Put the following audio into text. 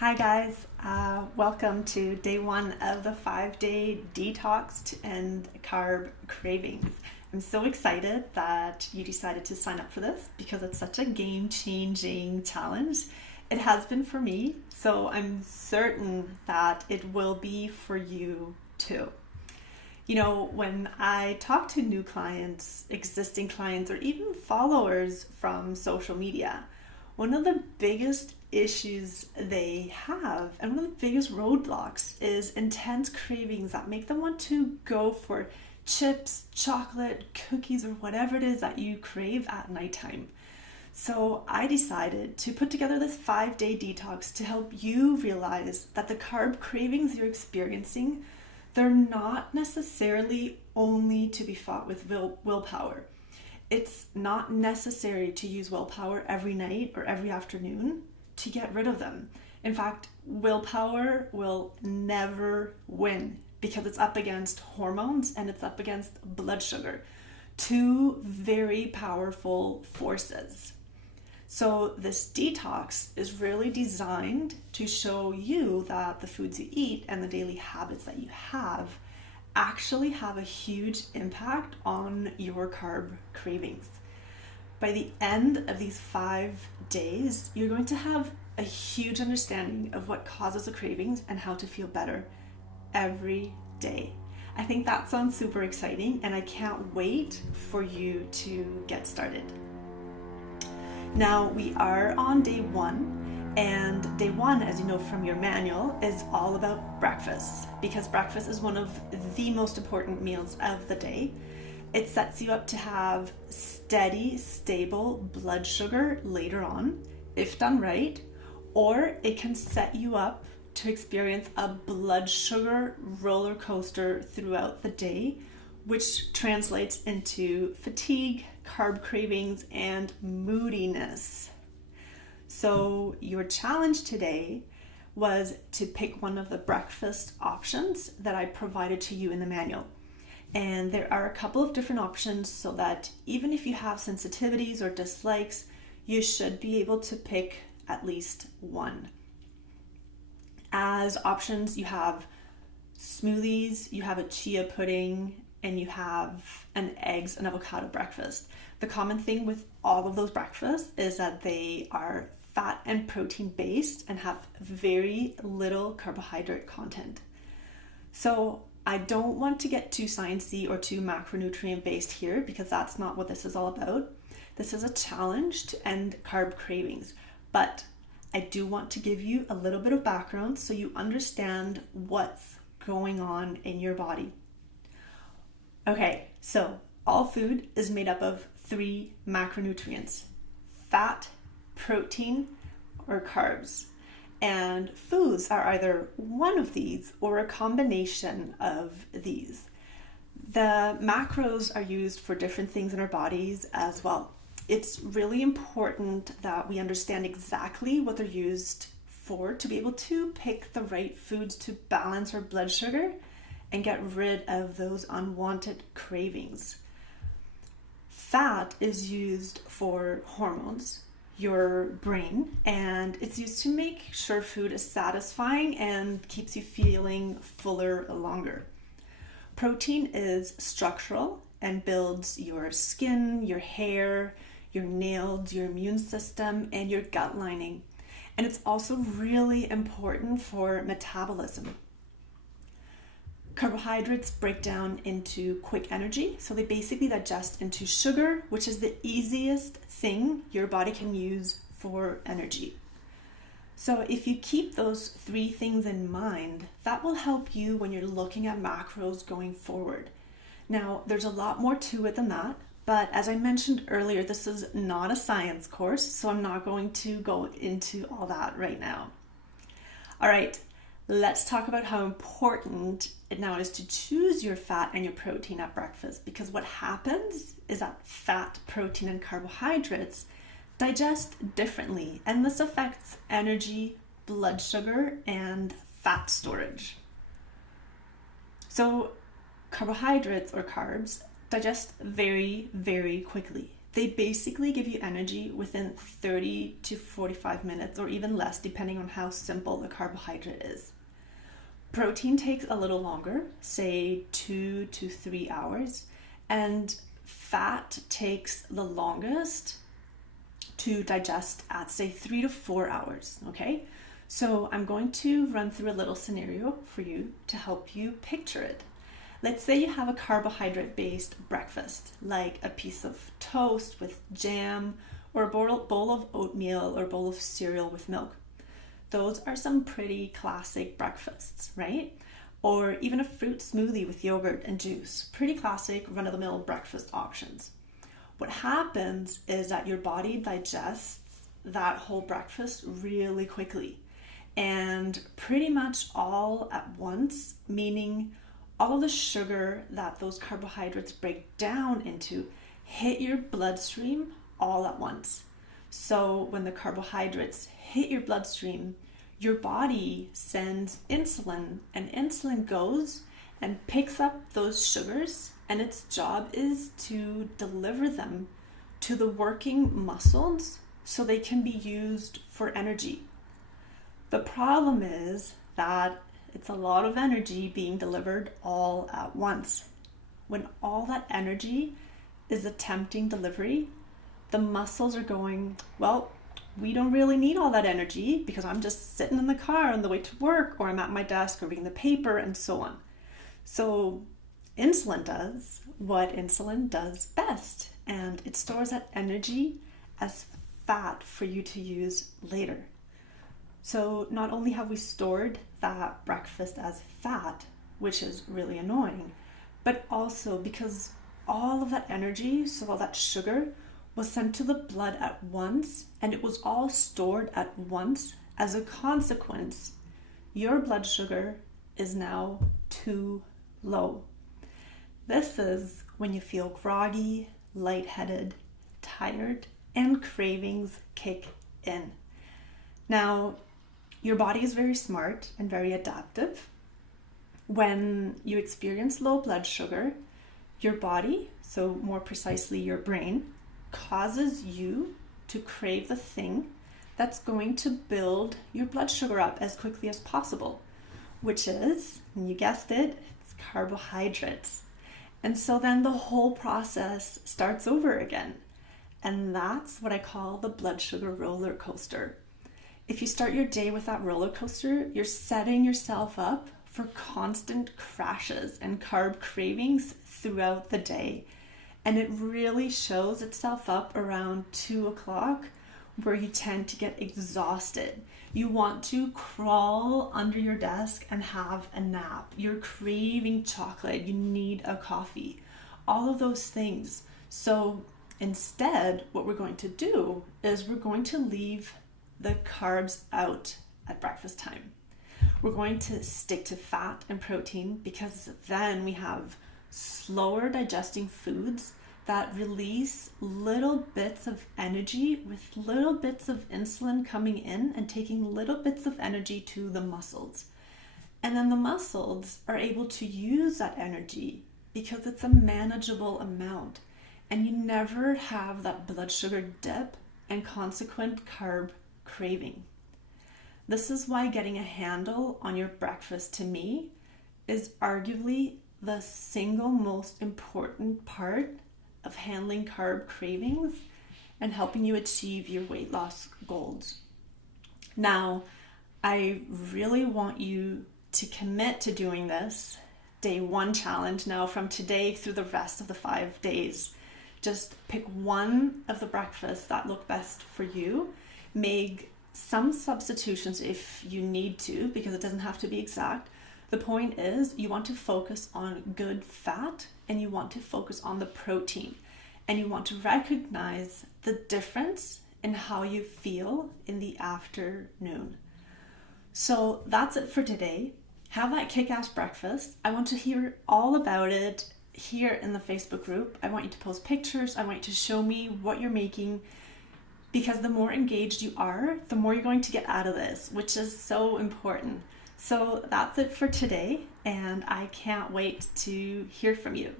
Hi guys, welcome to day one of the 5-day detox and carb cravings. I'm so excited that you decided to sign up for this because it's such a game-changing challenge. It has been for me, so I'm certain that it will be for you too. You know, when I talk to new clients, existing clients, or even followers from social media, one of the biggest issues they have and one of the biggest roadblocks is intense cravings that make them want to go for chips, chocolate, cookies, or whatever it is that you crave at nighttime. So I decided to put together this 5-day detox to help you realize that the carb cravings you're experiencing, they're not necessarily only to be fought with willpower. It's not necessary to use willpower every night or every afternoon to get rid of them. In fact, willpower will never win because it's up against hormones and it's up against blood sugar, two very powerful forces. So this detox is really designed to show you that the foods you eat and the daily habits that you have actually have a huge impact on your carb cravings. By the end of these 5 days, you're going to have a huge understanding of what causes the cravings and how to feel better every day. I think that sounds super exciting and I can't wait for you to get started. Now we are on day one. And day one, as you know from your manual, is all about breakfast because breakfast is one of the most important meals of the day. It sets you up to have steady, stable blood sugar later on, if done right, or it can set you up to experience a blood sugar roller coaster throughout the day, which translates into fatigue, carb cravings, and moodiness. So your challenge today was to pick one of the breakfast options that I provided to you in the manual. And there are a couple of different options so that even if you have sensitivities or dislikes, you should be able to pick at least one. As options, you have smoothies, you have a chia pudding, and you have an eggs and avocado breakfast. The common thing with all of those breakfasts is that they are fat and protein based and have very little carbohydrate content. So I don't want to get too sciencey or too macronutrient based here because that's not what this is all about. This is a challenge to end carb cravings, but I do want to give you a little bit of background so you understand what's going on in your body. Okay, so all food is made up of 3 macronutrients: fat, protein, or carbs. And foods are either one of these or a combination of these. The macros are used for different things in our bodies as well. It's really important that we understand exactly what they're used for to be able to pick the right foods to balance our blood sugar and get rid of those unwanted cravings. Fat is used for hormones, your brain, and it's used to make sure food is satisfying and keeps you feeling fuller longer. Protein is structural and builds your skin, your hair, your nails, your immune system, and your gut lining. And it's also really important for metabolism. Carbohydrates break down into quick energy, so they basically digest into sugar, which is the easiest thing your body can use for energy. So if you keep those 3 things in mind, that will help you when you're looking at macros going forward. Now, there's a lot more to it than that, but as I mentioned earlier, this is not a science course, so I'm not going to go into all that right now. All right. Let's talk about how important it now is to choose your fat and your protein at breakfast, because what happens is that fat, protein, and carbohydrates digest differently, and this affects energy, blood sugar, and fat storage. So carbohydrates or carbs digest very, very quickly. They basically give you energy within 30 to 45 minutes or even less, depending on how simple the carbohydrate is. Protein takes a little longer, say 2 to 3 hours, and fat takes the longest to digest at, say, 3 to 4 hours, okay? So I'm going to run through a little scenario for you to help you picture it. Let's say you have a carbohydrate-based breakfast, like a piece of toast with jam, or a bowl of oatmeal, or a bowl of cereal with milk. Those are some pretty classic breakfasts, right? Or even a fruit smoothie with yogurt and juice. Pretty classic, run-of-the-mill breakfast options. What happens is that your body digests that whole breakfast really quickly, and pretty much all at once, meaning all of the sugar that those carbohydrates break down into hit your bloodstream all at once. So when the carbohydrates hit your bloodstream, your body sends insulin, and insulin goes and picks up those sugars, and its job is to deliver them to the working muscles so they can be used for energy. The problem is that it's a lot of energy being delivered all at once. When all that energy is attempting delivery, the muscles are going, well, we don't really need all that energy because I'm just sitting in the car on the way to work, or I'm at my desk or reading the paper and so on. So insulin does what insulin does best, and it stores that energy as fat for you to use later. So not only have we stored that breakfast as fat, which is really annoying, but also because all of that energy, so all that sugar, was sent to the blood at once, and it was all stored at once. As a consequence, your blood sugar is now too low. This is when you feel groggy, lightheaded, tired, and cravings kick in. Now, your body is very smart and very adaptive. When you experience low blood sugar, your body, so more precisely your brain, causes you to crave the thing that's going to build your blood sugar up as quickly as possible, which is, and you guessed it, it's carbohydrates. And so then the whole process starts over again. And that's what I call the blood sugar roller coaster. If you start your day with that roller coaster, you're setting yourself up for constant crashes and carb cravings throughout the day. And it really shows itself up around 2 o'clock, where you tend to get exhausted. You want to crawl under your desk and have a nap. You're craving chocolate. You need a coffee. All of those things. So instead, what we're going to do is we're going to leave the carbs out at breakfast time. We're going to stick to fat and protein, because then we have slower digesting foods that release little bits of energy with little bits of insulin coming in and taking little bits of energy to the muscles. And then the muscles are able to use that energy because it's a manageable amount, and you never have that blood sugar dip and consequent carb craving. This is why getting a handle on your breakfast, to me, is arguably the single most important part of handling carb cravings and helping you achieve your weight loss goals. Now, I really want you to commit to doing this day 1 challenge now from today through the rest of the 5 days. Just pick one of the breakfasts that look best for you. Make some substitutions if you need to, because it doesn't have to be exact. The point is, you want to focus on good fat, and you want to focus on the protein, and you want to recognize the difference in how you feel in the afternoon. So that's it for today. Have that kick-ass breakfast. I want to hear all about it here in the Facebook group. I want you to post pictures. I want you to show me what you're making, because the more engaged you are, the more you're going to get out of this, which is so important. So that's it for today, and I can't wait to hear from you.